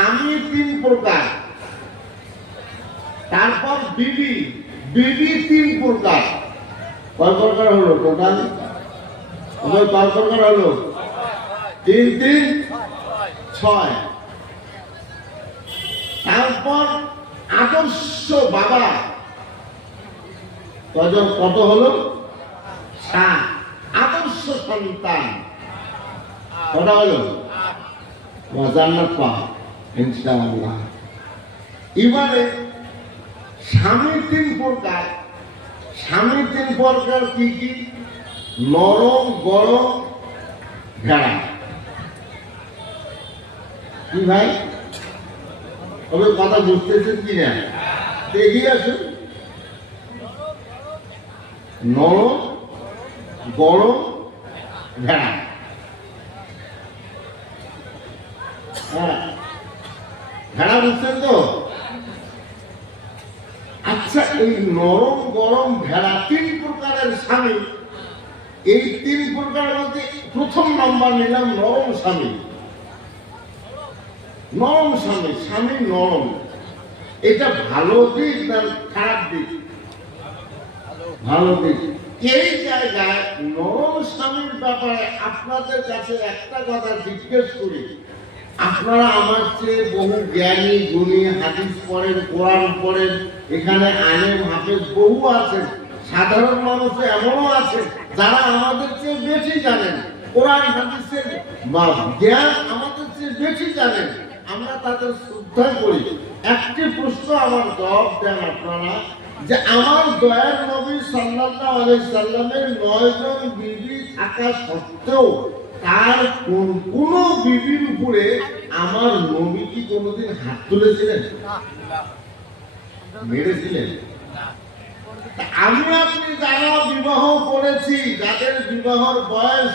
স্বামী তিন প্রকার, তারপর বিবি, বিবি তিন প্রকার। কয় প্রকার হলো টোটাল? কয় প্রকার হলো? তিন তিন ছয়। তারপর আদর্শ বাবা কত হলো? সাত। আদর্শ সন্তান কটা হলো? জান্নাত পাওয়া ইনশাআল্লাহ। এবারে স্বামী তিন প্রকার। স্বামী তিন প্রকার কি কি? নরম গরম ভেড়া। কি ভাই তবে কথা বুঝতেছেন কি না? এগিয়ে আসুন। নরম গরম ভেড়া। হ্যাঁ, ভেড়া বুঝছেন তো? আচ্ছা, এই নরম গরম ভেড়া তিন প্রকারের স্বামী। এই তিন প্রকারের মধ্যে প্রথম নাম্বার নিলাম নরম স্বামী। নরম স্বামী, স্বামী নরম, এটা ভালো দিক না খারাপ দিক? ভালো দিক। এই জায়গায় নরম স্বামীর ব্যাপারে আপনাদের কাছে একটা কথা জিজ্ঞেস করি। আপনারা আমার চেয়ে বহু জ্ঞানী গুণী, হাদিস পড়েন, কোরআন পড়েন, এখানে আলেম হাফেজ বহু আছেন। সাধারণ মানুষ এমনও আছে যারা আমাদের চেয়ে বেশি জানেন, কোরআন হাদিসের জ্ঞান আমাদের চেয়ে বেশি জানেন। আমরা তাদের শ্রদ্ধা করি। একটি প্রশ্ন আমার জবাব দেন আপনারা, যে আমার দয়ার নবী সাল্লাল্লাহু আলাইহি সাল্লামের 9 জন বিবি থাকা সত্ত্বেও তার কোন বিবির উপরে আমার নবী কি কোনোদিন হাত তুলেছিলেন? মেরেছিলেন? আমি আপনি যারা বিবাহ করেছি, যাদের বিবাহর বয়স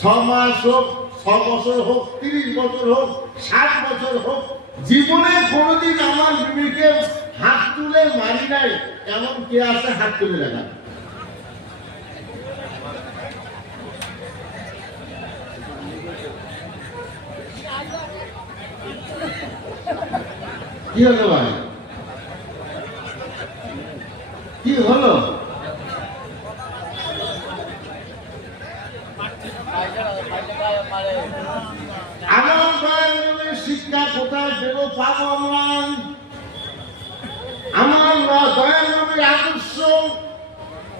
6 মাস হোক, 6 বছর হোক, 30 বছর হোক, 60 বছর হোক, জীবনে কোনোদিন আমার বিবিকে হাত তুলে মারি নাই, এমন কে আছে? হাত তুলে দেখা। কি হলো ভাই? কি হলো? আমার শিক্ষা কোথায় দেব? পাবো আমরা? আমার দয়ার নবীর আদর্শ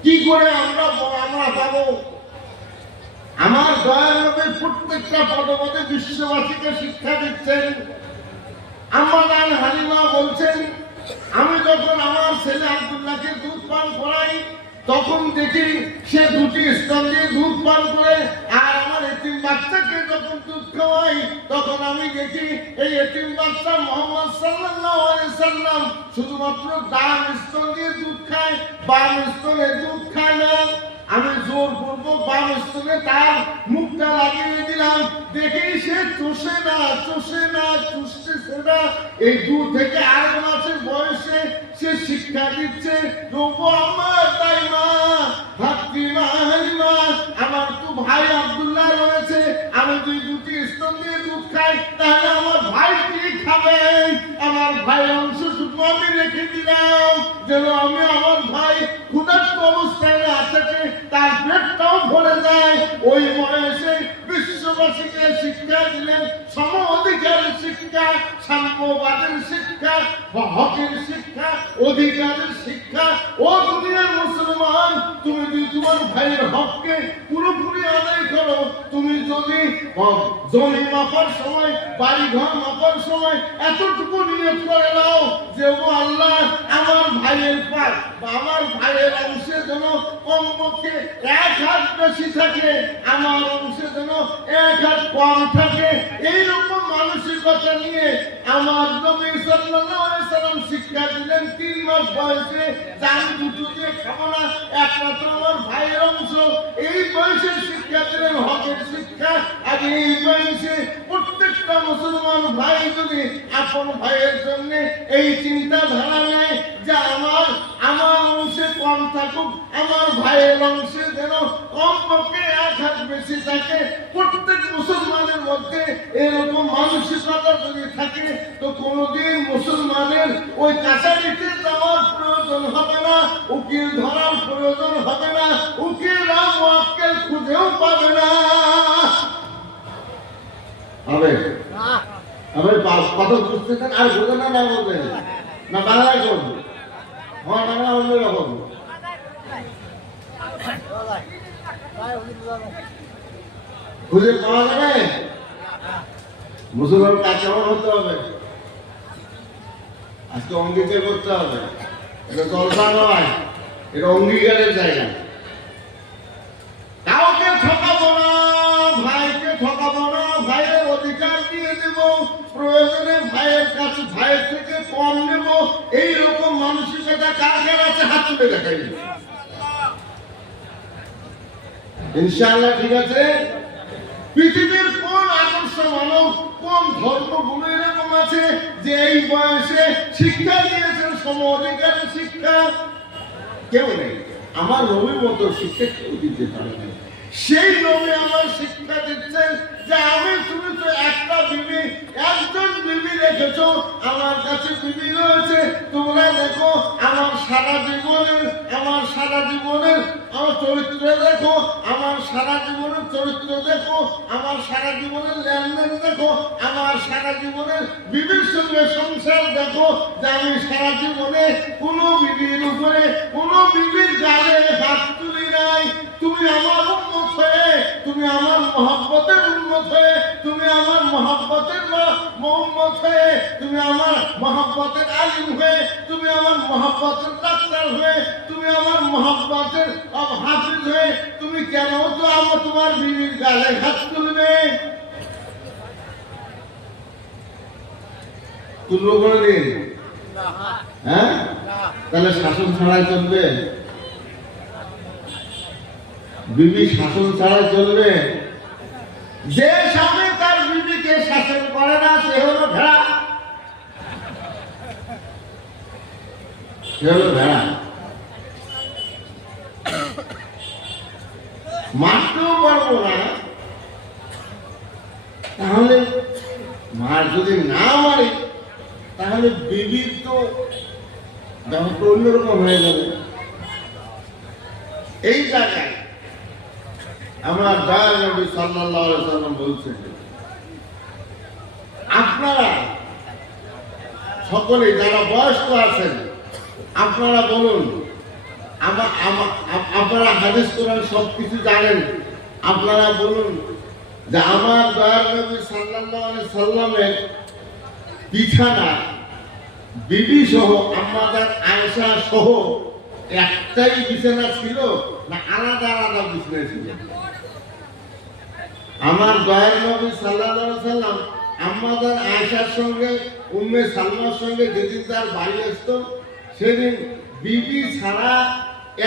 কি করে আমরা পাবো? আমার দয়ার নবীর প্রত্যেকটা পদপদে বিশ্ববাসীকে শিক্ষা দিচ্ছেন। আম্মা হালিমা বলছেন, আমি যখন আমার ছেলে আব্দুল্লাহকে দুধ পান করাই, তখন দেখি সে দুটি স্তন দিয়ে দুধ পান করে। আর আমার এতিম বাচ্চাকে যখন দুধ খাওয়াই, তখন আমি দেখি এই এতিম বাচ্চা মুহাম্মদ সাল্লাল্লাহু আলাইহি সাল্লাম শুধুমাত্র ডান স্তন দিয়ে দুধ খায়, বাম স্তনে দুধ খায় না। আমি জোর করবো, বাম স্তনে তার মুখটা লাগিয়ে দিলাম, দেখি সে চষে না, চুষতেছে না। এই 2 থেকে 8 মাসের বয়সে সে শিক্ষা দিচ্ছে, আমার তাই মা, ভাতৃমা হালিমা, আমার তো ভাই আব্দুল্লাহ রয়েছে, আমি যদি দুটি স্তন দিয়ে দুধ খাই, তাহলে আমার ভাই কি খাবে? আমার ভাই অংশটুকু আমি রেখে দিলাম, যেন আমি আমার ভাই ক্ষুধার্ত অবস্থায় না থাকে, তার পেটটাও ভরে যায়। ওই বয়সে বিশ্ববাসীকে শিক্ষা দিলেন সম অধিকারের শিক্ষা, সাম্যবাদের শিক্ষা, হকের শিক্ষা, অধিকারের শিক্ষা। ও দুনিয়ার মুসলমান, তুমি যদি তোমার ভাইয়ের হককে পুরোপুরি আদায় করো, তুমি যদি জমি মাপার সময়, বাড়ি ঘর মাপার সময় এতটুকু নিয়ত করে নাও যে ও আল্লাহ, আমার ভাইয়ের পাশ বা আমার ভাইয়ের অংশে যেন কমপক্ষে 1 হাত বেশি থাকে, আমার অংশে যেন 1 হাত কম থাকে। এইরকম মানসিকতা নিয়ে আমার নবী সাল্লাল্লাহু আলাইহি সাল্লাম শিক্ষা দিলেন 3 মাস বয়সে, আমি দুটো দিয়ে খাবো না, একমাত্র আমার ভাইয়ের অংশ। এই বয়সে শিক্ষা দিলেন হকের শিক্ষা। আর এই বয়সে প্রত্যেকটা মুসলমান ভাই যদি আপন ভাইয়ের জন্য এই চিন্তা ধারা নেয় যে আমার অংশে কম থাকুক, আমার ভাইয়ের অংশে যেন কমপক্ষে 1 হাত বেশি থাকে, প্রত্যেক মুসলমানের মধ্যে এরকম মানসিকতা যদি থাকে, তো কোনোদিন মুসলমানের ওই কাছারিতে যাওয়ার প্রয়োজন হবে না, উকিল ধরার প্রয়োজন হবে না, উকিলরা মুয়াক্কেল খুঁজেও পাবে না। হবে কথা বুঝতেছেন? আর বোঝে না বোঝেন না? বাংলায় করবো, হ্যাঁ বাংলা অন্য রকম। খুঁজে পাওয়া যাবে? মুসলমান কাজ কেমন হতে হবে? আজকে অঙ্গীকার করতে হবে। এটা জলসা নয়, এটা অঙ্গীকারের জায়গা। কাউকে ঠকাবো না, ভাইকে ঠকাবো না, ভাইয়ের অধিকার দিয়ে দেব, প্রয়োজনে ভাইয়ের কাছে ভাইয়ের থেকে কম নেব। এইরকম মানসিকতা কার কার আছে হাত তুলে দেখাই। ইনশাআল্লাহ ঠিক আছে। পৃথিবীর কোন আদর্শ মানব, কোন ধর্মগুলো এরকম আছে যে এই বয়সে শিক্ষা দিয়েছেন সম অধিকারের শিক্ষা? কেউ নেই। আমার নবীর মতো শিক্ষা কেউ দিতে পারে না। সেই নবী আমার শিক্ষা দিচ্ছেন যে তুমি তো একটা বিবি, একজন বিবি রেখেছ, আমার কাছে বিবি রয়েছে। তোমরা দেখো আমার সারা জীবনের আমার চরিত্র দেখো, আমার সারা জীবনের চরিত্র দেখো, আমার সারা জীবনের লেনদেন দেখো, আমার সারা জীবনের বিবির সঙ্গে সংসার দেখো, যে আমি সারা জীবনে কোনো বিবির উপরে, কোনো বিবির গালে হাত তুলি নাই। তুমি আমার উম্মত হয়ে, তুমি আমার মহব্বতের উম্মত হয়ে, তুমি আমার মহব্বতের উম্মত হয়ে, তুমি আমার মহব্বতের আলিম হয়ে, তুমি আমার মহব্বতের ডাক্তার হয়ে, তুমি আমার মহব্বতের হাফিজ হয়ে, তুমি কেন তো আমার তোমার বিবির গালে হাত তুলবে? তুলবো কোনদিন? হ্যাঁ, তাহলে শাসন ছাড়াই চলবে? বিবি শাসন ছাড়া চলবে? যে স্বামী তার বিবিকে শাসন করে না সে হলো ভেড়া, সে হলো ভেড়া। মারতেও পারবো না, তাহলে মার যদি না মারে তাহলে বিবির তো ব্যাপারটা অন্যরকম হয়ে যাবে। এই জায়গায় আমার দয়াল নবী সাল্লাল্লাহু আলাইহি ওয়াসাল্লাম বলছেন, আপনারা সকলে যারা বয়স্ক আছেন আপনারা বলুন, আপনারা হাদিস কোরআন সবকিছু জানেন, আপনারা বলুন যে আমার দয়াল নবী সাল্লাল্লাহু আলাইহি সাল্লামের বিছানা বিবি সহ আমাদের আয়েশা সহ একটাই বিছানা ছিল না আলাদা আলাদা বিছানা ছিল? আমার দয়াল নবী সাল্লাল্লাহু আলাইহি সাল্লাম আমাদের আয়েশার সঙ্গে উম্মে সালমার সঙ্গে যেদিন তার বাড়ি আসতো সেদিন বিবি ছাড়া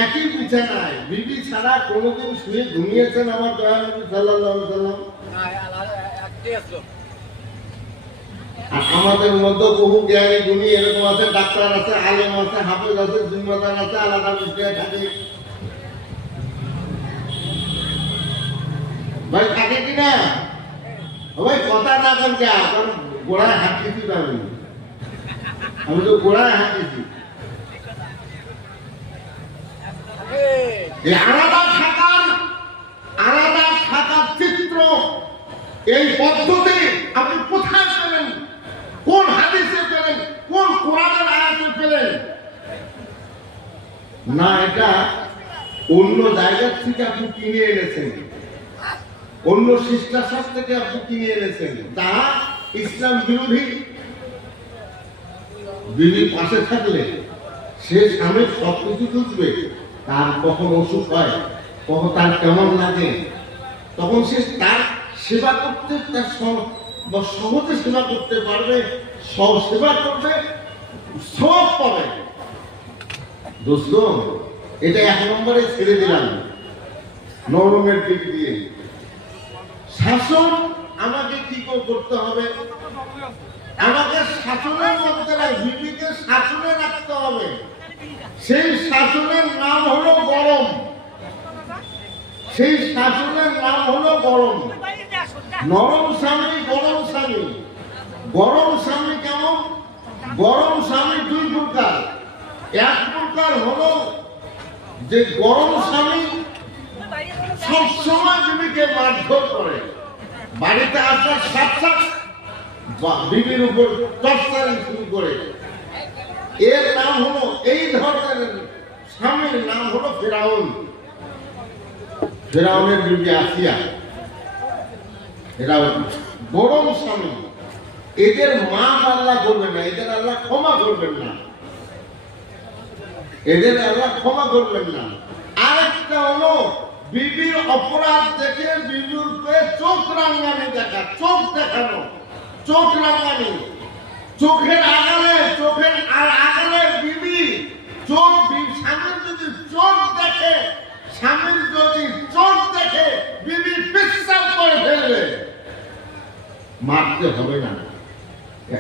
একই বিছানায়, বিবি ছাড়া কোনোদিন শুয়ে ঘুমিয়েছেন আমার দয়াল নবী সাল্লাল্লাহু আলাইহি সাল্লাম? আর আমাদের মধ্যে বহু জ্ঞানী গুণী এরকম আছে, ডাক্তার আছে, আলেম আছে, হাফেজ আছে, জিম্মাদার আছে, আলাদা বিছানায় থাকে। ভাই থাকে কিনা? ভাই কথা না কেন, কারণ গোড়ায় হাত দিতে পারবেন, আমি তো গোড়ায় হাত দিচ্ছি। আলাদা থাকার চিত্র, এই পদ্ধতি আপনি কোথায় পেলেন? কোন হাদিসে পেলেন? কোন কোরআনের আয়াতে পেলেন? না, এটা অন্য জায়গা থেকে আপনি কিনে এনেছেন, অন্য শিষ্টাচার থেকে আপনি কিনে এনেছেন, তা ইসলাম বিরোধী। বিবি পাশে থাকলে সে স্বামীর সবকিছু বুঝবে, তার কখন অসুখ হয়, কখন তার কেমন লাগে, তখন সে তার সেবা করতে, তার সহজে সেবা করতে পারবে, সেবা করবে, সব পাবে। দোস্ত, এটা এক নম্বরে ছেড়ে দিলাম নরমের দিক দিয়ে। শাসন আমাকে কি করতে হবে? আমাকে শাসনের মধ্যে বিবিকে শাসনে রাখতে হবে। সেই শাসনের নাম হলো গরম, সেই শাসনের নাম হলো গরম। নরম স্বামী, গরম স্বামী। গরম স্বামী কেমন? গরম স্বামী দুই প্রকার। এক প্রকার হলো যে গরম স্বামী সবসময় বিবিকে মারধর করে, বাড়িতে আসার সাথে সাথে বিবির উপর টর্চারিং শুরু করে। এর নাম হলো, এই ধরনের স্বামীর নাম হলো ফেরাউন। ফেরাউনের বিবি আসিয়া, এরা গরম স্বামী। এদের মাফ আল্লাহ করবেন না, এদের আল্লাহ ক্ষমা করবেন না, এদের আল্লাহ ক্ষমা করবেন না। আরেকটা হলো বিবির অপরাধ দেখে বিবির চোখ রাঙানি দেখা, চোখ দেখানো, চোখ রাঙানি, চোখের আগালে বিবি চোখ, স্বামীর যদি চোখ দেখে, স্বামীর যদি চোখ দেখে বিবি পেশাব করে ফেলবে, মারতে হবে না।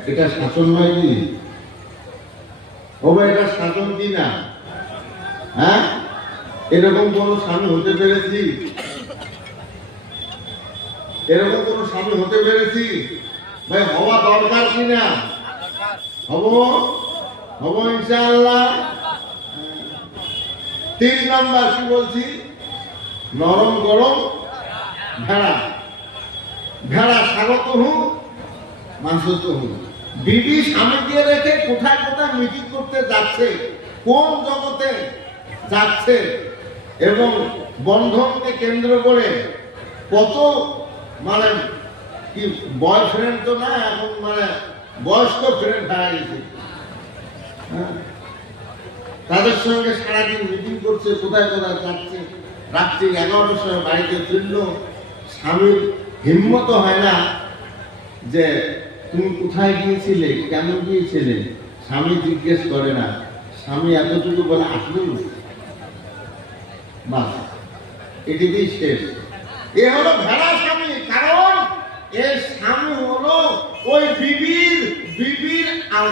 এটা শাসন নয় কি? হবে এটা শাসন কি না? হ্যাঁ, এরকম কোন স্বামী হতে পেরেছি? এরকম কোন স্বামী হতে পেরেছি? ভাই হওয়া দরকার কিনা? হব ইনশাআল্লাহ। 3 নম্বর কি বলছি? নরম গরম ভেড়া। ভেড়া স্বাগত হুঁ, মাংসত হুঁ। বিবি স্বামীকে রেখে কোথায় কোথায় মিটিং করতে যাচ্ছে, কোন জগতে যাচ্ছে, এবং বন্ধনকে কেন্দ্র করে কত মানে কি বয়ফ্রেন্ড তো না, এখন মানে বয়স্ক ফ্রেন্ড হয়ে গেছে। তাদের সঙ্গে সারাদিন মিটিং করছে, কোথায় কোথায় যাচ্ছে। রাত্রি 11টার সময় বাড়িতে ফিরল, স্বামীর হিম্মত হয় না যে তুমি কোথায় গিয়েছিলে, কেন গিয়েছিলে। স্বামী জিজ্ঞেস করে না, স্বামী এতটুকু বলে আসলে বাস, এটিতেই শেষ। এ হলো ভেড়া স্বামী। কারণ এর স্বামী হলো ওই বিবির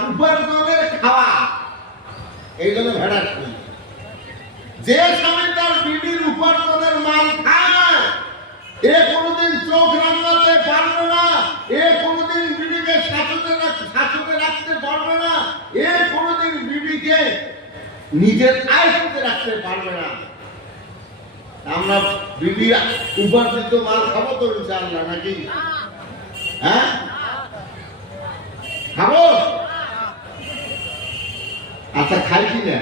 উপার্জনের খাওয়া, এই জন্য ভেড়া স্বামী। যে স্বামী তার বিবির উপার্জনের মাল খায়, এ কোনোদিন চোখ রাঙাতে পারবে না, এ কোনোদিন বিবিকে শাসনে রাখতে পারবে না, এ কোনোদিন বিবিকে নিজের আয়ত্তে রাখতে পারবে না। আমরা বিবির উপার্জিত মাল খাবো তো ইনশাআল্লাহ, নাকি? হ্যাঁ, খাবো। আচ্ছা, খাই কি না?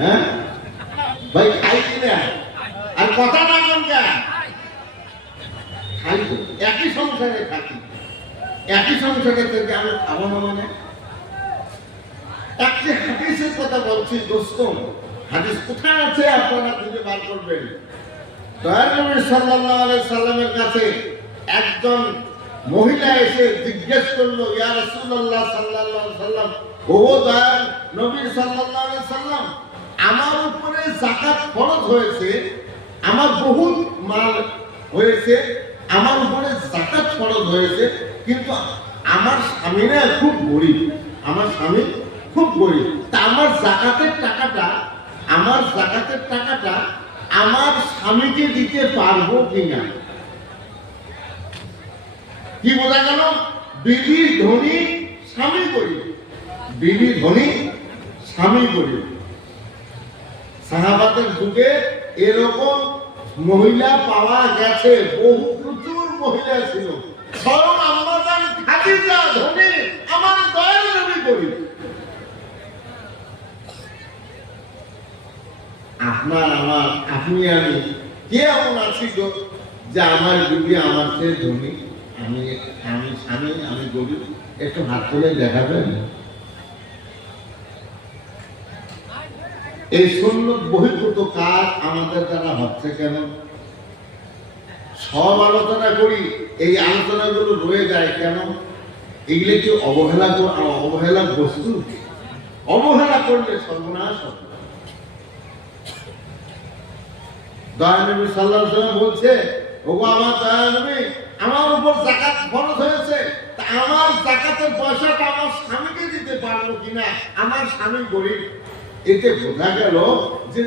হ্যাঁ ভাই, খাই কি না? আর কথা না বলুন কেন? খাই তো, একই সংসারে থাকি, একই সংসারে থেকে আমি খাবো না মানে? একটি হাদিসের কথা বলছি দোস্ত। হাদিস কোথায় আছে আপনারা খুঁজে বার করবেন। দয়ার নবী সাল্লাল্লাহু আলাইহি সাল্লামের কাছে একজন মহিলা এসে জিজ্ঞেস করলো, ইয়া রাসূলুল্লাহ সাল্লাল্লাহু আলাইহি সাল্লাম, ও দয়ার নবী সাল্লাল্লাহু আলাইহি সাল্লাম, আমার উপরে যাকাত ফরজ হয়েছে, আমার বহুত মাল হয়েছে, আমার উপরে যাকাত ফরজ হয়েছে, কিন্তু আমার স্বামী না খুব গরিব, আমার স্বামী খুব গরিব। তা আমার যাকাতের টাকাটা আমার স্বামীকে দিতে পারবো কিনা? কি বোঝা গেল? বিবি ধনী, স্বামী গরিব। বিবি ধনী, স্বামী গরিব। সাহাবাদের যুগে এরকম মহিলা পাওয়া গেছে, বহু প্রচুর মহিলা ছিল। স্বয়ং আম্মা জান খাদিজা ধনী, আমার দয়ার নবী গরিব। আপনার আমার, আপনি আমি কে এমন আছি যে আমার বিবি আমার চেয়ে ধনী, আমি স্বামী, আমি গরিব? একটু হাত তুলে দেখাবেন। এই সুন্নত বহির্ভূত কাজ আমাদের দ্বারা হচ্ছে কেন? সব আলোচনা করি, এই আলোচনাগুলো রয়ে যায় কেন? এগুলো কি অবহেলা বস্তু? অবহেলা করলে সর্বনাশ হবে। দয়ার নবী সাল্লাল্লাহু আলাইহি ওয়াসাল্লাম বলছে, ওগো আমার দয়ার নবী, আমার উপর যাকাত ফরজ হয়েছে, তা আমার যাকাতের পয়সাটা আমার স্বামীকে দিতে পারবো কিনা? আমার স্বামী গরিব। এতে বোঝা গেল যে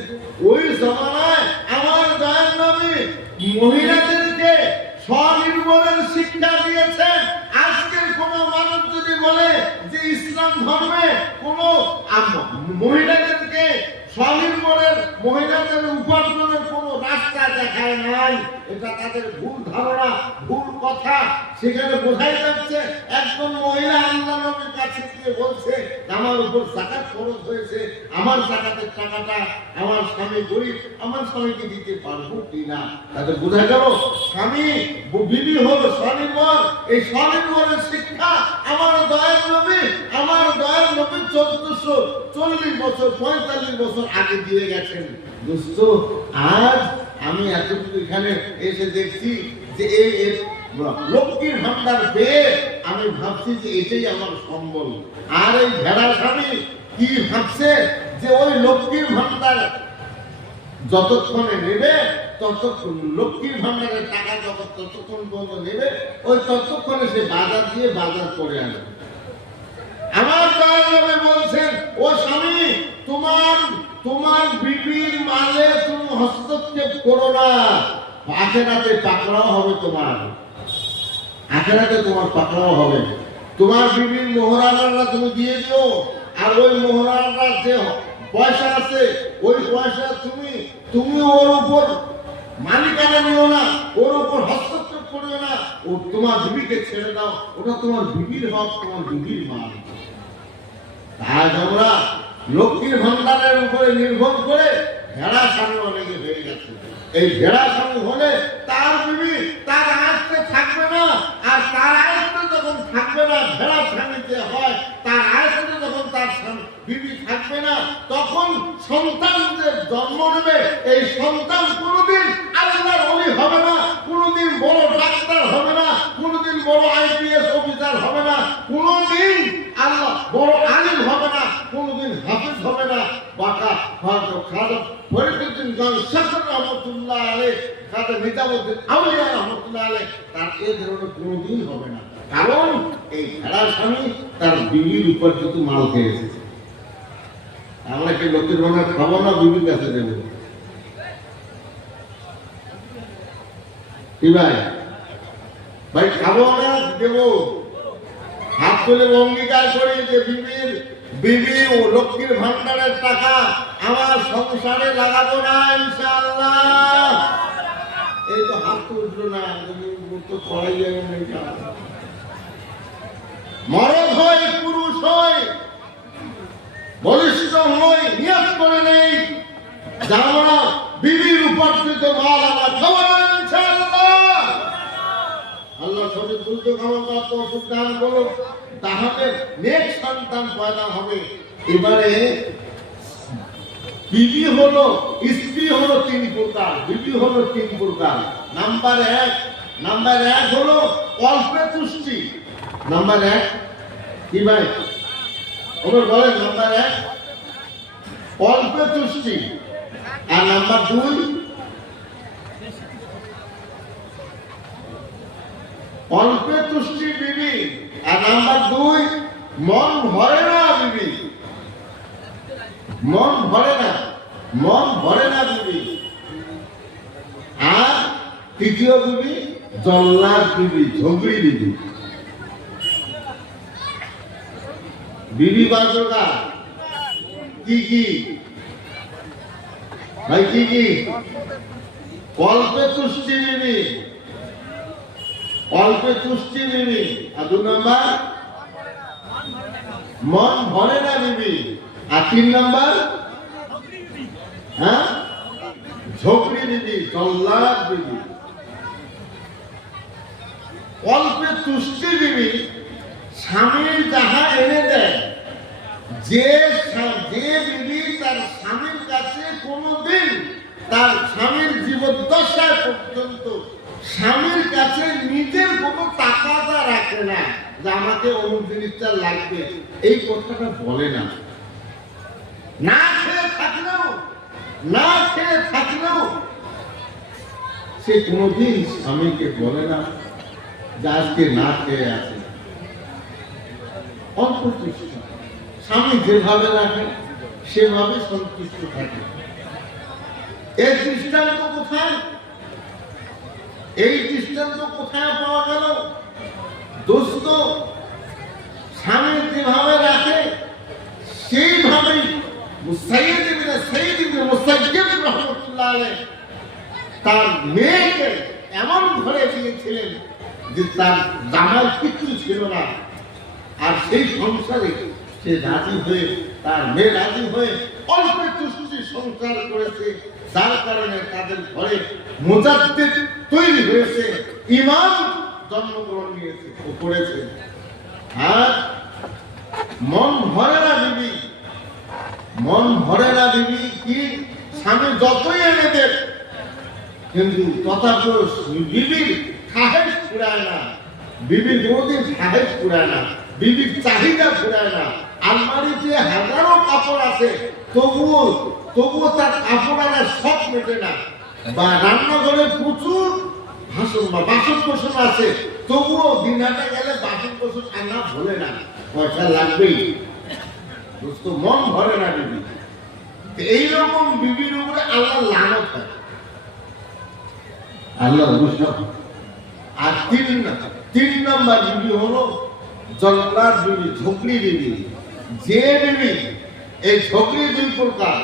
ওই জমানায় আমার দয়ার নবী মহিলাদেরকে স্বনির্ভরের শিক্ষা দিয়েছেন। আজকের কোন মানুষ যদি বলে যে ইসলাম ধর্মে কোন মহিলাদেরকে স্বনির্ভরের মহিলাদের উপার্জনের কোন রাস্তা দেখায় নাই, এটা তাদের ভুল ধারণা, ভুল কথা। সেখানে বোঝাই যাচ্ছে একজন মহিলা আল্লাহর নবীর কাছে গিয়ে বলছে আমার উপর যাকাত খরচ হয়েছে, আমার যাকাতের টাকাটা আমার স্বামী গরিব, আমার স্বামীকে দিতে পারবো কিনা। তাদের বোঝা গেল স্বামী বিবি হল স্বনির্ভর। এই স্বনির্ভরের শিক্ষা আমার দয়ার নবী 1440 বছর 45 বছর আগে দিয়ে গেছেন। দোস্ত, আজ আমি এতটুকু এখানে এসে দেখছি যে এই লক্ষ্মীর ভান্ডার পেয়ে আমি ভাবছি যে এটাই আমার সম্বল। আর এই ভেড়া স্বামী কি ভাবছে যে ওই লক্ষ্মীর ভান্ডার যতক্ষণে নেবে, ততক্ষণ লক্ষ্মীর ভান্ডারের টাকা ততক্ষণ পর্যন্ত নেবে, ওই ততক্ষণে সে বাজার দিয়ে বাজার করে আনবে। আমার নবী বলছেন ও স্বামী, তোমার বিবির মালে তুমি হস্তক্ষেপ করো না, আখেরাতে পাকড়াও হবে, আখেরাতে তোমার পাকড়াও হবে। তোমার বিবির মোহরানারা তুমি দিয়ে দিও, আর ওই মোহরানার যে পয়সা আছে ওই পয়সা তুমি ওর উপর মালিকানা নিও না, ওর উপর হস্তক্ষেপ করিও না, ও তোমার বিবিকে ছেড়ে দাও, ওটা তোমার বিবির হক, তোমার বিবির মাল। আজ আমরা লক্ষ্মীর ভান্ডারের উপরে নির্ভর করে ভেড়া স্বামী অনেকে হয়ে গেছে। এই ভেড়া স্বামী হলে তার বিবি তার আয়ত্তে থাকবে না, আর তার আয়ত্তে যখন থাকবে না, ভেড়া স্বামীতে হয় তার আয়ত্তে যখন তার বিবি থাকবে না, তখন সন্তানদের জন্ম নেবে। এই সন্তান কোনোদিন আল্লাহর ওলি হবে না, কোনোদিন বড় ডাক্তার হবে না, কোনোদিন বড় আইপিএস অফিসার হবে না, কোনোদিন আল্লাহ বড় আলিম হবে না, কোনোদিন হাফিজ হবে না। বাকা খাজা ফরিদুদ্দিন গঞ্জ শাসন রহমতুল্লাহ আলাইহি, খাজা নিজামুদ্দিন আউলিয়া রহমতুল্লাহ আলাইহি, তার এই ধরনের কোনোদিন হবে না। কারণ এই ভেড়া স্বামী তার বিবির উপর কিন্তু মাল খেয়ে এসেছে। আমরা কি লক্ষ্মীর ভান্ডার খাবো না, বিবির কাছে দেবো? কি ভাই খাবো না দেবো? হাত তুলে অঙ্গীকার করি যে বিবি ও লক্ষ্মীর ভান্ডারের টাকা আমার সংসারে লাগাবো না ইনশাআল্লাহ। এই তো হাত তো উঠলো না, তো ছড়াই যাবে না। মরদ হয়, পুরুষ হয়, বলিষ্ঠ হয়, নিয়ত করে নেই যে আমরা বিবির উপার্জিত মাল আমরা খাবো না ইনশাআল্লাহ। আল্লাহ সঠিক বুঝতে ক্ষমতা তৌফিক দান করুন, তাহলে নেক্সট সন্তান পয়দা হবে। এবারে বিবি হলো, স্ত্রী হলো 3 প্রকার, বিবি হলো 3 প্রকার। নাম্বার এক হলো অল্পে তুষ্টি। নাম্বার 1 কি ভাই ওরা বলে? নাম্বার 1 অল্পে তুষ্টি, আর নাম্বার 2 অল্পে তুষ্টি বিবি, আর নাম্বার 2 মন ভরে না বিবি। মন ভরে না বিবি। আর তৃতীয় বিবি জল্লাদ বিবি, ঝগড়ি বিবি। বিবি বাজোগা কি ভাই, কি অল্পে তুষ্টি বিবি, অল্পে তুষ্টি বিবি। আর 2 নাম্বার মন ভরে না বিবি। আর 3 নাম্বার ঝগড়ি বিবি, জল্লাদ বিবি। অল্পে তুষ্টি বিবি স্বামীর যাহা এনে দেয়, যে বিবি তার স্বামীর কাছে কোনোদিন তার স্বামীর জীবদ্দশা পর্যন্ত স্বামীর কাছে নিজের কোনো টাকাটা রাখে না যে আমাকে অমুক জিনিসটা লাগবে, এই কথাটা বলে না। না খেয়ে থাকলেও সে কোনোদিন স্বামীকে বলে না যে আজকে না খেয়ে আছে। অন্তর্তুষ্ট স্বামী যেভাবে রাখে সেভাবে সন্তুষ্ট থাকে। এই দৃষ্টান্ত কোথায় পাওয়া গেল? দোস্ত, স্বামী যেভাবে সাইয়্যিদ ইবনে সাইয়্যিদ ইবনে মুসাইয়্যিব রাহমাতুল্লাহ আলাইহি তার মেয়েকে এমন ঘরে দিয়েছিলেন যে তার জামাই কিছু ছিল না, আর সেই সংসারে সে রাজি হয়ে, তার মেয়ে রাজি হয়ে অল্প একটু সুখী সংসার করেছে, যার কারণে তাদের ঘরে মুজাদ্দিদ তৈরি হয়েছে, ইমাম জন্মগ্রহণ করেছে। আর মন ভরে না বিবি, মন ভরে না বিবি কি স্বামী যতই এনে দেন কিন্তু তথাপি বিবির সাহেস ফুরায় না, বিবির কোনদিন সাহেস ফুরায় না, বিবির চাহিদা ফুরায় না। আলমারিতে হাজারো কাপড় আছে, তবুও তার কাপড় আনার শখ মেটে না। বা রান্নাঘরে প্রচুর বাসন কোসন আছে, তবুও দিন হাটা গেলে বাসন কোসন আনা ভোলে না, পয়সা লাগবেই, মন ভরে না বিবি। এইরকম বিবির উপরে আল্লাহ লানত হয়, আল্লাহ অভিশাপ। আর তিন নম্বর বিবি হলো জল্লাদ বিবি, ঝোকরি বিবি। যে বিবি, এই ঝোকরি দুই প্রকার,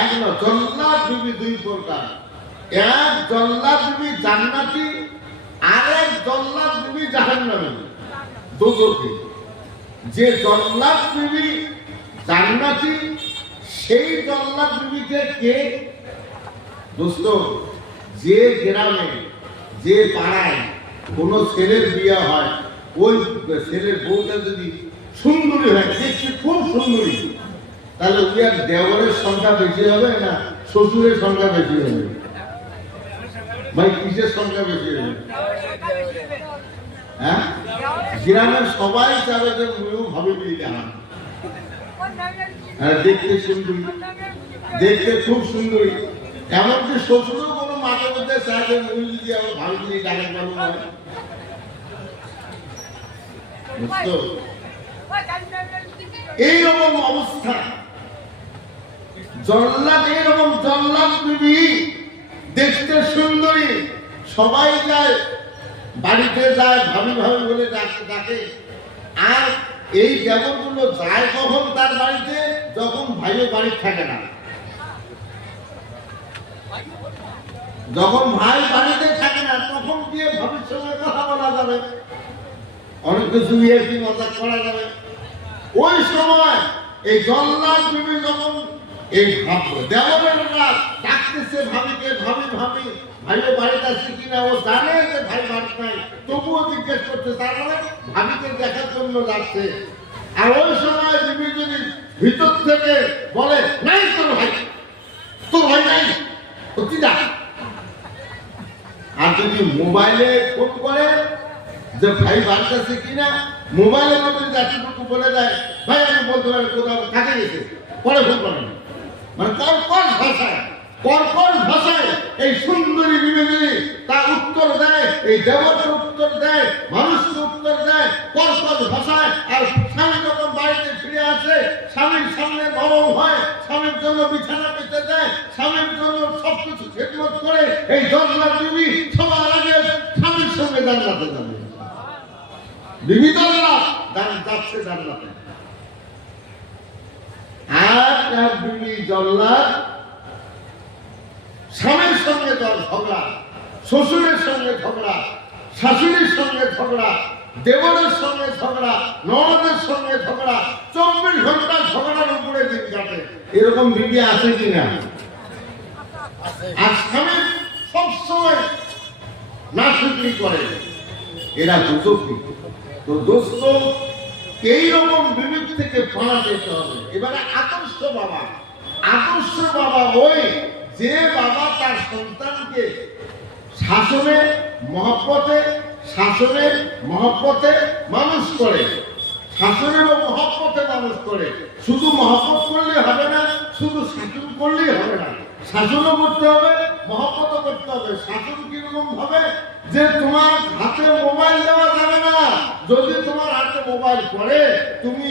এক না জল্লাদ বিবি দুই প্রকার। এক জল্লাদ বিবি জান্নাতি, আর এক জল্লাদ বিবি জাহান্নামী, দুজকে। যে জল্লাদ বিবি জান্নাতি, সেই জল্লাদ বিবিকে কে দোস্ত, যে গ্রামে যে পাড়ায় কোন ছেলের বিয়ে হয়, ওই ছেলের বউটা যদি সুন্দরী হয়, দেখছি খুব সুন্দরী, তাহলে ওই আর দেওরের সংখ্যা বেশি হবে না শ্বশুরের সংখ্যা বেশি হবে? ভাই কিসের সংখ্যা বেশি হবে? হ্যাঁ, গ্রামের সবাই চাবে যে মুও ভাবে বিয়ে হয়, দেখতে সুন্দরী, দেখতে খুব সুন্দরী। এমনকি শ্বশুরও কোনো মাঝে মধ্যে চায় যে মুই যদি আমার ভাবি ডাকের মানুষ হয়। এইরকম অবস্থা, জল্লাদ, এইরকম জল্লাদ বিবি দেখতে সুন্দরী, সবাই যায়, বাড়িতে যায়, ভাবি বলে ডাকে। আর এই দেবরগুলো যায় কখন তার বাড়িতে? যখন ভাইও বাড়ি থাকে না, যখন ভাই বাড়িতে থাকে না, তখন গিয়ে ভাবির সঙ্গে কথা বলা যাবে, অনেক কিছু কি মজা করা যাবে। ওই সময় এই জল্লাদ বিবি যখন এই দেওয়ালের ডাকতেছে ভাবিকে, ভাবি ভাইও বাড়িতে আসছে কিনা, ও জানে যে ভাই বাড়িতে নাই, তবুও জিজ্ঞেস করছে, তার মানে ভাবিকে দেখার জন্য যাচ্ছে। আর ওই সময় বিবি যদি ভিতর থেকে বলে, নাই তোর ভাই নাই, সত্যি যা। আর যদি মোবাইলে ফোন করে যে ভাই বাড়িতে আছে কিনা, মোবাইলের মধ্যে এতটুকু বলে দেয়, ভাই আমি বলতে পারি কোথাও কাজে গেছে, পরে ফোন করেন। মানে কর্কশ ভাষায় এই সুন্দরী বিবেচনী তার উত্তর দেয়, এই দেবতার উত্তর দেয়, মানুষের উত্তর দেয় কর্কশ ভাষায়। আর স্বামী যখন বাড়িতে ফিরে আসে, স্বামীর সামনে নরম হয়, স্বামীর জন্য বিছানা পেতে দেয়, স্বামীর জন্য সবকিছু খেদমত করে, এই জল্লাদ বিবি সবার আগে স্বামীর সঙ্গে জান্নাতে যাবে। বিবি জল্লাদ যাচ্ছে জান্নাতে। আর বিবি জল্লাদ স্বামীর সঙ্গে ঝগড়া, শ্বশুরের সঙ্গে ঝগড়া, শাশুড়ির সঙ্গে ঝগড়া, দেবরের সঙ্গে ঝগড়া, ননদের সঙ্গে ঝগড়া, 24 ঘন্টা ঝগড়ার উপরে দিন কাটে। এরকম বিবি আছে কিনা? আর স্বামী সবসময় নাশুকরি করে, এরা দুজকি। তো দোস্ত, এইরকম বিবেক থেকে পাওয়া যেতে হবে। এবারে আদর্শ বাবা ওই যে বাবা তার সন্তানকে শাসনে মহব্বতে মানুষ করে, শাসনের ও মহব্বতে মানুষ করে। শুধু মহব্বত করলে হবে না, শুধু শাসন করলেই হবে না, শাসনও করতে হবে, মহব্বতও করতে হবে। শাসন কিরকম ভাবে? যে তোমার হাতে মোবাইল দেওয়া যাবে না। যদি তোমার হাতে মোবাইল পড়ে, তুমি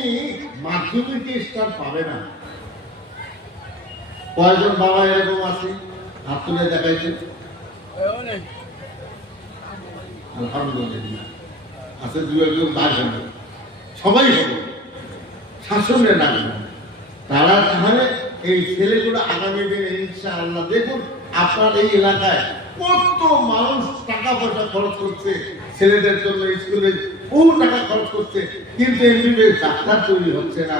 মাধ্যমিকে স্টার পাবে না। কয়জন বাবা এরকম আছে? হাত তুলে দেখাইছে, আলহামদুলিল্লাহ আছে, দু একজন বাইরে, সবাই হবে। শাসনে নামবে, তারা তাহলে এই ছেলেগুলো আগামী দিনে ইনশাআল্লাহ দেখুন আপনার এই এলাকায় কত মানুষ টাকা পয়সা খরচ করছে ছেলেদের জন্য, স্কুলে বহু টাকা খরচ করছে, কিন্তু এমবিবিএস ডাক্তার তৈরি হচ্ছে না,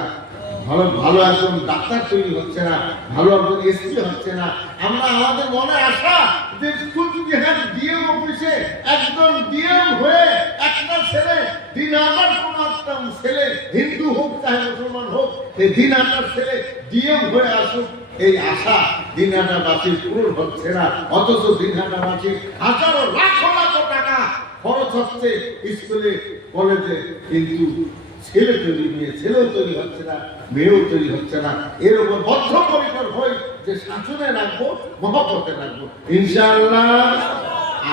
ভালো ভালো একজন ডাক্তার তৈরি হচ্ছে না, ভালো একজন এসপি হচ্ছে না। আমরা আমাদের মনে আশা যে কুচবিহার ডিএম অফিসে একজন ডিএম হয়ে একটা ছেলে দিন আনার কোন একটা ছেলে হিন্দু হোক চাহে মুসলমান হোক, এই দিন আনার ছেলে ডিএম হয়ে আসুক, এই আশা দিনহাটাবাসীর পূরণ হচ্ছে না। অথচ দিনহাটাবাসী হাজারো লাখ লাখ টাকা খরচ হচ্ছে স্কুলে কলেজে, কিন্তু ছেলে তৈরি নিয়ে ছেলেও তৈরি হচ্ছে না, মেয়েও তৈরি হচ্ছে না। এর উপর বদ্ধপরিকর হই যে শাসনে রাখবো, মহব্বতে রাখবো ইনশাআল্লাহ।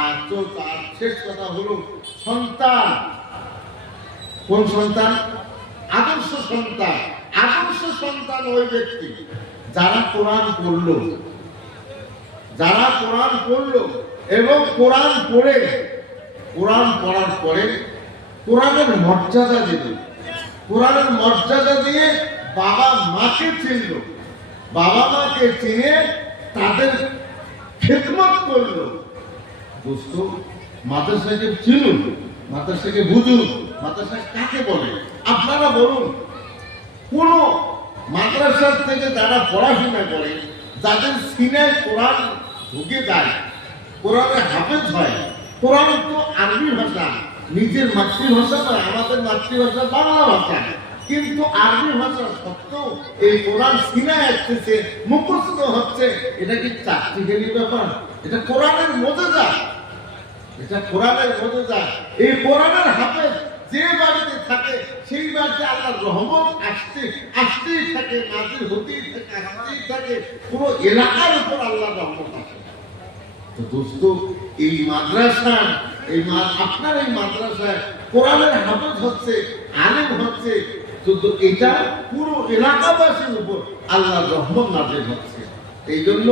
আর তো তার শেষ কথা হলো সন্তান, কোন সন্তান? আদর্শ সন্তান। আদর্শ সন্তান ওই ব্যক্তি যারা কোরআন পড়লো, যারা কোরআন পড়লো এবং কোরআন পড়ে, কোরআন পড়ার পরে কোরআনের মর্যাদা দিল, কোরআনের মর্যাদা দিয়ে বাবা মাকে চিনল, বাবা মাকে চিনে তাদের খেদমত করলো। দোস্ত, মাদ্রাসাকে চিনুন, মাদ্রাসাকে বুঝুন, মাদ্রাসা কাকে বলে আপনারা বলুন। কোন মাদ্রাসার থেকে যারা পড়াশোনা করে, যাদের সিনায় কোরআন ঢুকে যায়, কোরআনে হাফেজ হয়, কোরআন তো আরবি ভাষা, নিজের মাতৃভাষা নয়, আমাদের মাতৃভাষা বাংলা ভাষা, কিন্তু আরবি ভাষা সত্ত্বেও এই কোরআন সিনায় আসতেছে, মুখস্থ হচ্ছে, এটা কি চাকরিখানি ব্যাপার? এটা কোরআনের মুজিজা, এটা কোরআনের মুজিজা। এই কোরআনের হাফেজ যে বাড়িতে থাকে সেই বাড়িতে আল্লাহর রহমত আসতেই থাকে, নাজিল হতেই থাকে, আসতেই থাকে, পুরো এলাকার উপর আল্লাহর রহমত আসে। তো দোস্ত, এই মাদ্রাসা, আপনার এই মাদ্রাসায় কোরআনের হাফেজ হচ্ছে, আলেম হচ্ছে, তো এটা পুরো এলাকাবাসীর উপর আল্লাহর রহমত নাজিল হচ্ছে। এই জন্য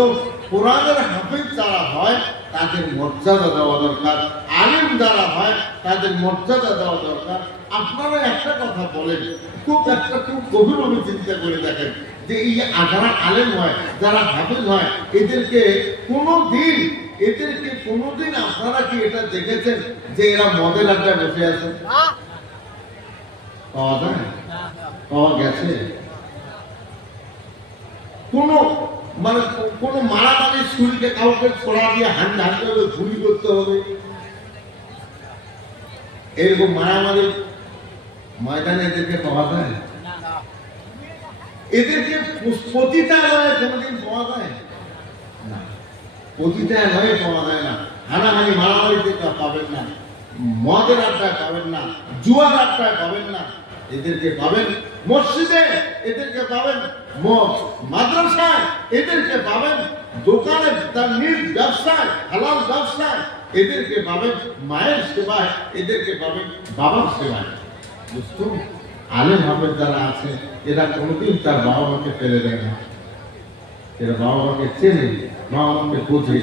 কোরআনের হাফেজ যারা হয় তাদের মর্যাদা দেওয়া দরকার, আলেম যারা হয় তাদের মর্যাদা দেওয়া দরকার। আপনারা একটা কথা বলেন, খুব গভীরভাবে চিন্তা করে দেখেন যে এই যারা আলেম হয়, যারা হাফেজ হয়, এদেরকে কোনোদিন আপনারা কি এটা দেখেছেন যে এরা মদের আড্ডায় বসে আছে? পাওয়া যায়? পাওয়া গেছে? কোন মারামারি ছুরিকে কাউকে ছোড়া দিয়ে হান্ডা হবে, গুলি করতে হবে, এরকম মারামারি ময়দানে এদেরকে পাওয়া যায়? এদেরকে পতিতালয়ে কোনোদিন পাওয়া যায় না, পতিতালয়ে পাওয়া যায় না। হানাহানি মারামারিতে পাবেন না, মদের আড্ডায় পাবেন না, জুয়ার আড্ডায় পাবেন না। এদেরকে পাবেন মসজিদে, এদেরকে পাবেন মাদ্রাসায়, এদেরকে পাবেন দোকানে, তার নিজ ব্যবসায়, হালাল ব্যবসায়, এদেরকে পাবেন মায়ের সেবায়, এদেরকে পাবেন বাবার সেবায়। বুঝতো, আলেম হাফেজ যারা আছে এরা কোনোদিন তার বাবা মাকে ফেলে দেয় না, এরা বাবা মাকে চেনে, বাবা মাকে বোঝে,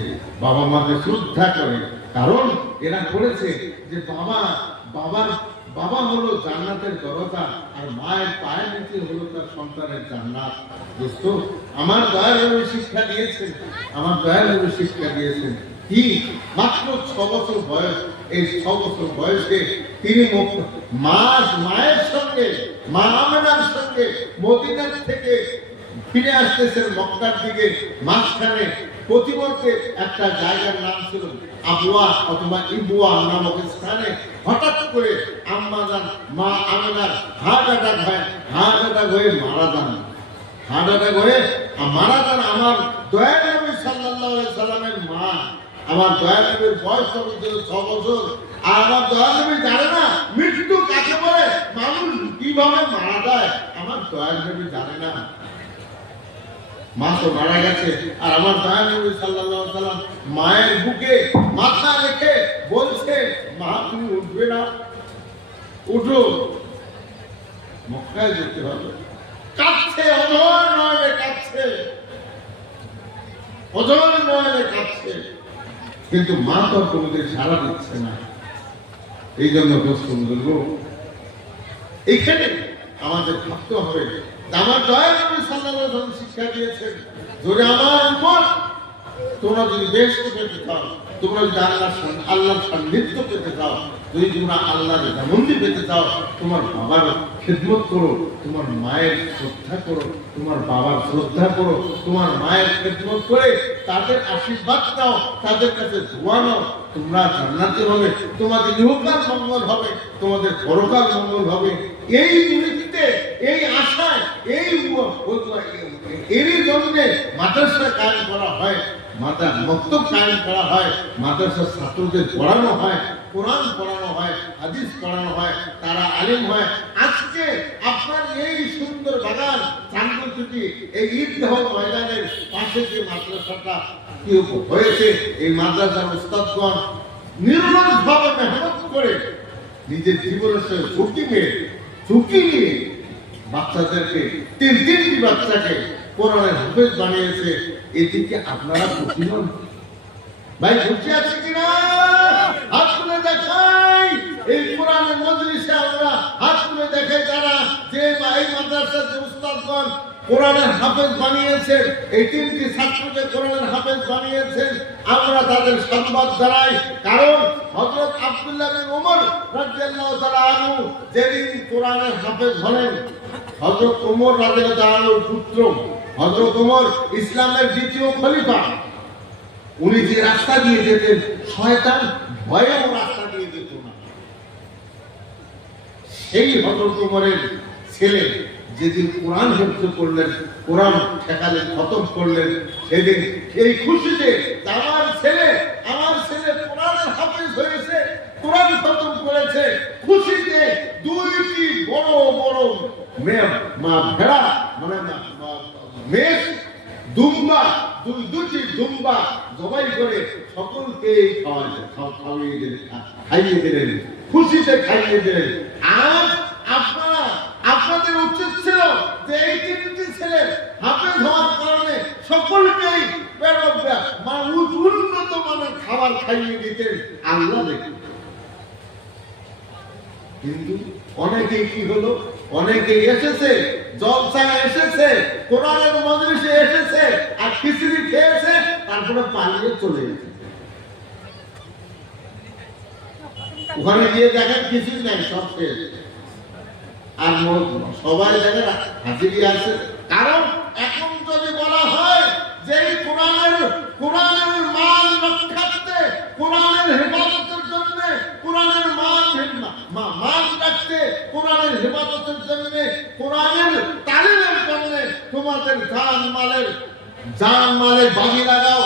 বাবা মাকে শ্রদ্ধা করে। কারণ এরা করেছে যে বাবা হলো জান্নাতের দরজা, আর মায়ের পায়ের নিচে হলো তার সন্তানের জান্নাত। দোস্ত, আমার দয়াল নবী শিক্ষা দিয়েছেন, আমার দয়াল নবী শিক্ষা দিয়েছেন কি মাত্র 6 বছর বয়স, এই 6 বছর বয়সে তিনি মায়ের সঙ্গে, মা আমেনার সঙ্গে মদিনার থেকে ফিরে আসতেছেন মক্কার দিকে। মাঝখানে প্রতিমধ্যে একটা জায়গার নাম ছিল আবুয়া অথবা ইবুয়া নামক স্থানে হঠাৎ করে আম্মাজান মা আমেনার হার্ট অ্যাটাক হয়, হার্ট অ্যাটাক হয়ে মারা যান, হার্ট অ্যাটাক হয়ে মারা যান। আমার দয়াল নবী সাল্লাল্লাহু আলাইহি সাল্লামের মা, আমার দয়াল নবীর বয়স তখন ছিল 6 বছর, আর আমার দয়াল নবী জানে না মৃত্যু কাকে বলে, মানুষ কিভাবে মারা যায়, আমার দয়াল নবী জানে না। মা তো মারা গেছে, আর আমার দয়াল নবী সাল্লাল্লাহু আলাইহি সাল্লাম মায়ের বুকে মাথা রেখে বলছে, মা তুমি উঠবে না, উঠো, মক্কায় যেতে হবে। কাঁদছে, অধর নয়নে কাঁদছে, অধর নয়নে কাঁদছে, কিন্তু মা তো কোনোদিন সাড়া দিচ্ছে না। এই জন্য দোস্ত বলবো, এখানে আমাদের ভাবতে হবে। আমার দয়ার নবী সাল্লাল্লাহু আলাইহি ওয়াসাল্লাম শিক্ষা দিয়েছেন, যদি আমার উম্মত তোমরা যদি বেহেশত পেতে চাও, তোমরা যদি আল্লাহর সান্নিধ্য পেতে চাও, যদি তোমরা আল্লাহর রেজামন্দি পেতে চাও, তোমার বাবার খেদমত করো, তোমার মায়ের শ্রদ্ধা করো, তোমার বাবার শ্রদ্ধা করো, তোমার মায়ের খেদমত করে তাদের আশীর্বাদ দাও, তাদের কাছে দোয়া নাও, তোমরা জান্নাতি হবে, তোমাদের ইহকাল মঙ্গল হবে, তোমাদের পরকাল মঙ্গল হবে। এই নিমিত্তে, এই আশায়, এরই জন্য মাদ্রাসা কায়েম করা হয়, মক্তব কায়েম করা হয়, মাদ্রাসার ছাত্রদের পড়ানো হয়, কোরআন পড়ানো হয়, হাদিস পড়ানো হয়, তারা আলেম হয়। আজকে আপনার এই সুন্দর বাগান চান্দুটি, এই ঈদগাহ ময়দানের পাশে যে মাদ্রাসাটা হয়েছে, এই মাদ্রাসার উস্তাদগণ নির্মলভাবে মেহনত করে নিজের জীবনের সঙ্গে ঝুঁকি নিয়ে বাচ্চাদেরকে, তিনটি বাচ্চাকে কোরআনের হাফেজ বানিয়েছে। এদিকে আপনারা খুশি নন? ভাই খুশি আছে কিনা? হাত তুলে দেখাই। এই কোরআনের মজলিসে আমরা হাত তুলে দেখাই যারা যে এই মাদ্রাসার যে উস্তাদগণ কোরআনের হাফেজ বানিয়েছেন, এই তিনটি ছাত্রকে কোরআনের হাফেজ বানিয়েছেন, আমরা তাদের সাধুবাদ জানাই। কারণ হযরত আব্দুল্লাহ বিন ওমর রাদিয়াল্লাহু তাআলা আনহু যেদিন কোরআনের হাফেজ হলেন, হযরত ওমর রাদিয়াল্লাহু তাআলা আনহুর পুত্র হযরত ওমর ইসলামের দ্বিতীয় খলিফা, উনি যে রাস্তা দিয়ে যেতেন, শয়তান ভয়েও রাস্তা দিয়ে যেত না। সেই হযরত ওমরের ছেলে যেদিন কোরআন হিফজ করলেন, কোরআন ঠেকালেন, খতম করলেন, সেদিন এই খুশিতে আমার ছেলে কোরআনের হাফেজ হয়েছে, কোরআন খতম করেছে, খুশিতে দুইটি বড় বড় ভেড়া, মানে মেষ, দুম্বা, দুটি দুম্বা জবাই করে সকলকে খাইয়ে দিলেন, খুশিতে খাইয়ে দিলেন। আজ আপনাদের উচিত ছিল যে এই তিনটি ছেলে হাফেজ হওয়ার কারণে সকলকেই উন্নত মানের খাবার খাইয়ে দিতেন, আল্লাহ দেখেন। কিন্তু অনেকেই কি হলো, অনেকেই এসেছে, জলসায় এসেছে, কোরআনের মজলিসে এসেছে, আর খিচুড়ি খেয়েছে, তারপরে পালিয়ে চলে গেছে। ওখানে গিয়ে দেখেন কিছুই নাই, সব শেষ। আর সবাই দেখেন হাজিরি আছে। কারণ এখন যদি বলা হয় যে কোরআনের মান রক্ষার্থে, কোরআনের হেফাজতের জন্য, কোরআনের মান রাখতে, কোরআনের হেফাজতের জন্য, কোরআনের তালিমের জন্য তোমাদের জান মালের বাজি লাগাও,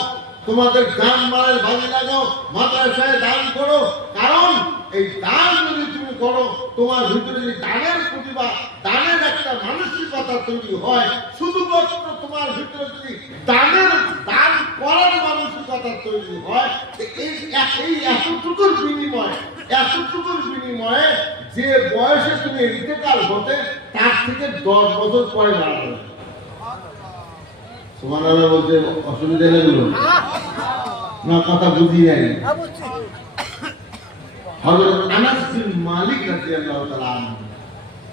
তোমাদের জান মালের বাজি লাগাও, মাদ্রাসায় দান করো। কারণ এই দান যদি তুমি করো, তোমার ভিতরে যদি দানের প্রতিভা, দানের একটা মানসিকতা তৈরি হয়, শুধুমাত্র তোমার ভিতরে যদি দান করার মানসিকতা তৈরি হয়, এই এতটুকুর বিনিময়ে যে বয়সে তুমি ইন্তেকাল হতে, তার থেকে 10 বছর পরে মারা যাবে। সুবহানাল্লাহ বলতে অসুবিধা লাগলো না? কথা বুঝি নাই। হযরত আনাস বিন মালিক রাদিয়াল্লাহু তাআলা আনহু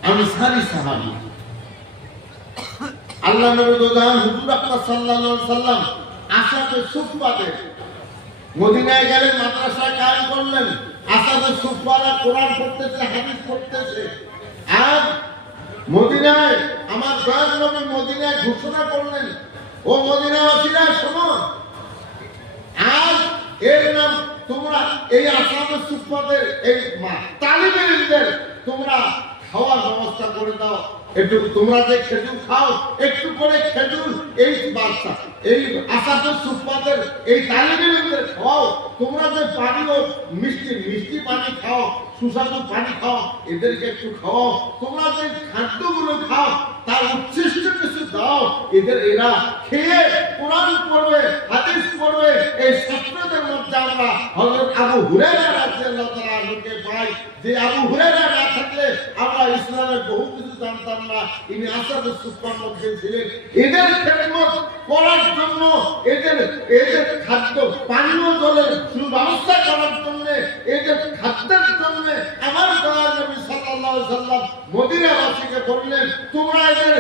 আনসারী সাহাবী, আল্লাহর নবী দোজান হুজুর আকরাম সাল্লাল্লাহু আলাইহি সাল্লাম আসাবে সুফফাতে মদিনায় গেলেন, মাদ্রাসা কায়েম করলেন। আসাবে সুফফারা কোরআন পড়তেছে, হাদিস পড়তেছে। আর মদিনায় আমার দয়ার নবী মদিনায় ঘোষণা করলেন, ও মদিনাবাসীরা শোনো, আজ এর নাম তোমরা এই আসামে সুফফাদের এই তালিবে ইলমের তোমরা খাওয়ার ব্যবস্থা করে দাও। একটু তোমরা যে খেজুর খাও, একটু করে খেজুর এই বাচ্চা এই আসামে সুফফাদের এই তালিবে ইলমের খাও। তোমরা যে পানীয় মিষ্টি পানি খাও, সুস্বাদু পানি খাও, এদেরকে একটু খাও। তোমরা যে খাদ্যগুলো খাও তার উচ্ছিষ্ট কিছু দাও, এরা খেয়ে কোরআন পড়বে, হাদিস পড়বে। এই ছাত্রদের মধ্যে আমরা হযরত আবু হুরায়রা রাদিয়াল্লাহু তাআলা আনহুকে পাই, যে আবু হুরায়রা না থাকলে আমরা ইসলামের বহু কিছু জানতাম না। ইনি আসাবে সুফফার মধ্যে ছিলেন। এদের খেদমত করার জন্য, এদের খাদ্য পানীয় জলের সুব্যবস্থা করার জন্য, এদের খাদ্যের জন্য আমার দয়ার নবী সাল্লাল্লাহু আলাইহি সাল্লাম মদিনাবাসীকে বললেন, তোমরা এদের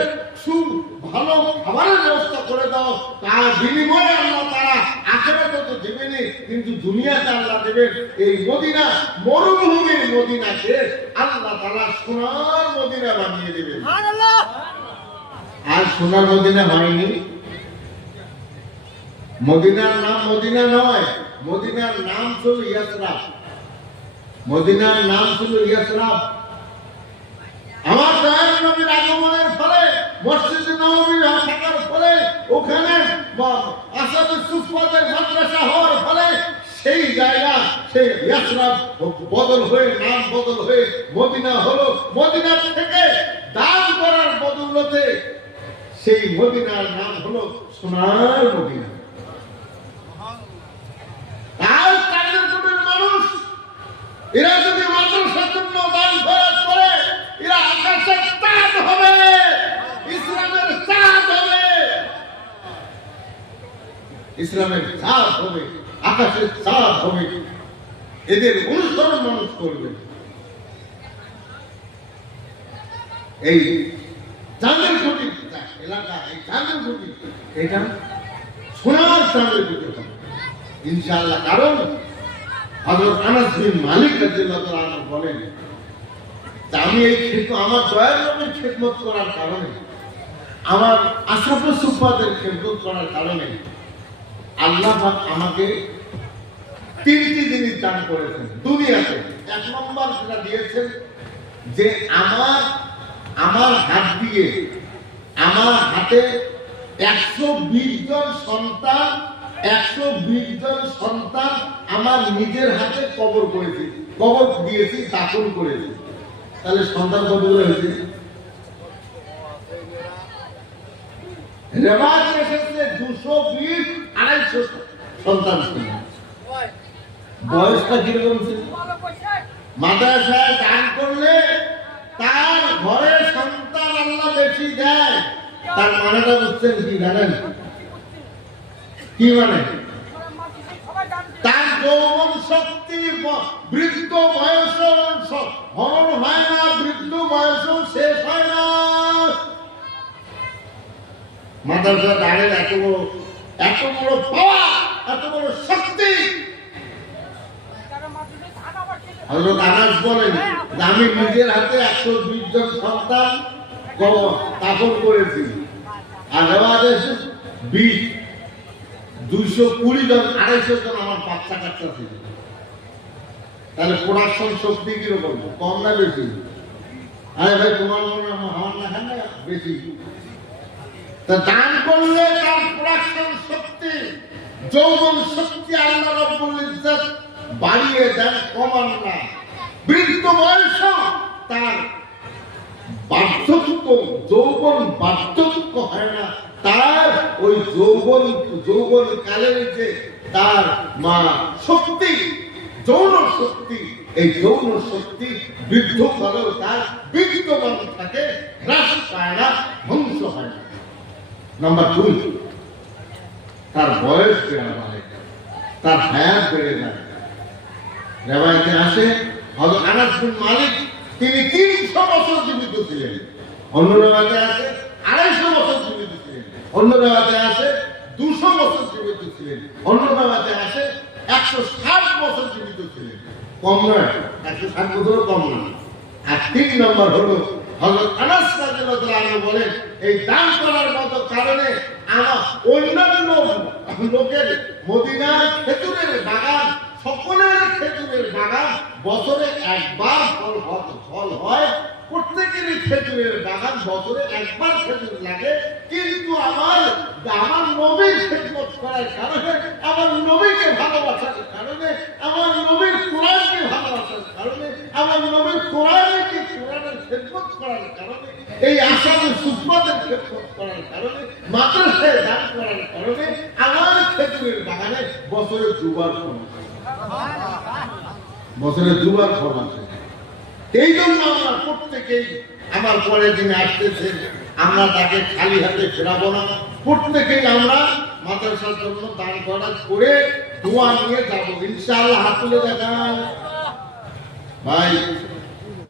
ভালো খাবারের ব্যবস্থা করে দাও, তার বিনিময়ে আল্লাহ তারা আখিরাতে তো দেবেনই, কিন্তু দুনিয়াতে আল্লাহ দেবেন। এই মদিনা মরুভূমির মদিনাকে আল্লাহ তাআলা সোনার মদিনা বানিয়ে দেবেন। সুবহানাল্লাহ। আর সোনার মদিনা হয়নি। মদিনার নাম মদিনা নয়, মদিনার নাম ছিল ইয়াসরাব। মদিনার নাম ছিল ইয়াসরাব। আমার দয়াল নবীর আগমনের ফলে, মসজিদে নববী থাকার ফলে, ওখানে আসাদুস সুফফাদের মাদ্রাসা হওয়ার ফলে সেই জায়গা, সেই ইয়াসরাব বদল হয়ে, নাম বদল হয়ে মদিনা হলো। মদিনার থেকে দান করার বদৌলতে সেই মদিনার নাম হলো সোনার মদিনা। আর কালিয়াকৈটের মানুষ এরা যদি মাদ্রাসার জন্য দান খরচ করে, এরা আকাশের চাঁদ হবে, ইসলামের চাঁদ হবে, ইসলামের চাঁদ হবে, আকাশের চাঁদ হবে। এদের অনুসরণ মানুষ করবে। এই চাঁদের কোটি এলাকা, এই চাঁদের কোটি, এটা সোনার চাঁদের কোটি হবে ইনশাআল্লাহ। কারণ হযরত আনাস বিন মালিক রাদিয়াল্লাহু তাআলা বলেন, আমি এই আমার দয়াল নবীর খিদমত করার কারণে, আমার আশরাফুস সুফফাদের খিদমত করার কারণে আল্লাহ পাক আমাকে তিনটি জিনিস দান করেছেন দুনিয়াতে। এক নম্বর যেটা দিয়েছেন যে আমার হাত দিয়ে, আমার হাতে 120 জন সন্তান, 120 জন সন্তান আমার নিজের হাতে কবর করেছি, কবর দিয়েছি, দাফন করেছি। তাহলে সন্তান কতগুলো হয়েছে? রেওয়াজ এসেছে 220, 250 সন্তান ছিল। বয়সটা কিরকম ছিল? মাদ্রাসায় দান করলে তার ঘরে সন্তান আল্লাহ বেশি দেয়। তার মানেটা বুঝছেন কি জানেন? কি মানে? তার যৌবন শক্তি বৃদ্ধ বয়সে হরণ হয় না, বৃদ্ধ বয়সেও শেষ হয় না। মাদ্রাসা দাঁড়ের এত বড় পাওয়া, এত বড় শক্তি। হযরত আনাস বলেন, আমি নিজের হাতে 120 জন সন্তান দাফন করেছি। আর রেওয়াজে 220 জন, 250 জন আমার বাচ্চা কাচ্চা ছিল। তাহলে প্রোডাকশন শক্তি কিরকম, কম না বেশি? আরে ভাই তোমার মনে আমার না খান না বেশি। তা দান করলে তার প্রোডাকশন শক্তি, যৌবন শক্তি আল্লাহ রাব্বুল ইজ্জত বাড়িয়ে দেন, কমান না। বৃদ্ধ বয়স তার বার্ধক্য, যৌবন বার্ধক্য হয় না। তার ওই যৌবন কালের যে তার শক্তি, যৌন শক্তি, এই যৌন শক্তি বৃদ্ধ কালেও তার বিদ্যমান থাকে, হ্রাস পায় না, ধ্বংস হয় না। নাম্বার 2, তার বয়স বেড়ে যায়, তার হায়াত বেড়ে যায়। রেওয়ায়েতে আসে হযরত আনাস বিন মালিক তিনি 300 বছর জীবিত ছিলেন। অন্য রেওয়ায়েতে আসে 250 বছর জীবিত ছিলেন। অন্য রেওয়ায়েতে আসে 200 বছর জীবিত ছিলেন। অন্য রেওয়ায়েতে আসে 160 বছর জীবিত ছিলেন। কম নয়, 160 বছরও কম না। আর 3 নম্বর হলো হযরত আনাস রাদিয়াল্লাহু তাআলা বলেন, এই দান করার মতো কারণে আমার অন্যান্য লোকের মদিনার খেজুরের বাগান, সকলের খেজুরের বাগান বছরে একবার ফল হয়। প্রত্যেকেরই খেজুরের বাগান বছরে একবার খেজুর লাগে। কিন্তু আমার নবীর খেদমত করার কারণে, আমার নবীকে ভালোবাসার কারণে, আমার নবীর কোরআনকে ভালোবাসার কারণে, আমার নবীর কোরআনের খেদমত করার কারণে, এই আসামের সুফফাদের খেদমত করার কারণে, মাদ্রাসায় দান করার কারণে আমার খেজুরের বাগানে বছরে 2 বার ফল আসে। বছরে 2 বার ফল আসে। এই জন্য আমরা প্রত্যেকেই, আমার পরের দিনে আসতেছে, আমরা তাকে খালি হাতে ফেরাবো না। প্রত্যেকেই আমরা মাদ্রাসার জন্য দান করে দোয়া নিয়ে যাবো ইনশাআল্লাহ। হাত তুলে দেখান ভাই।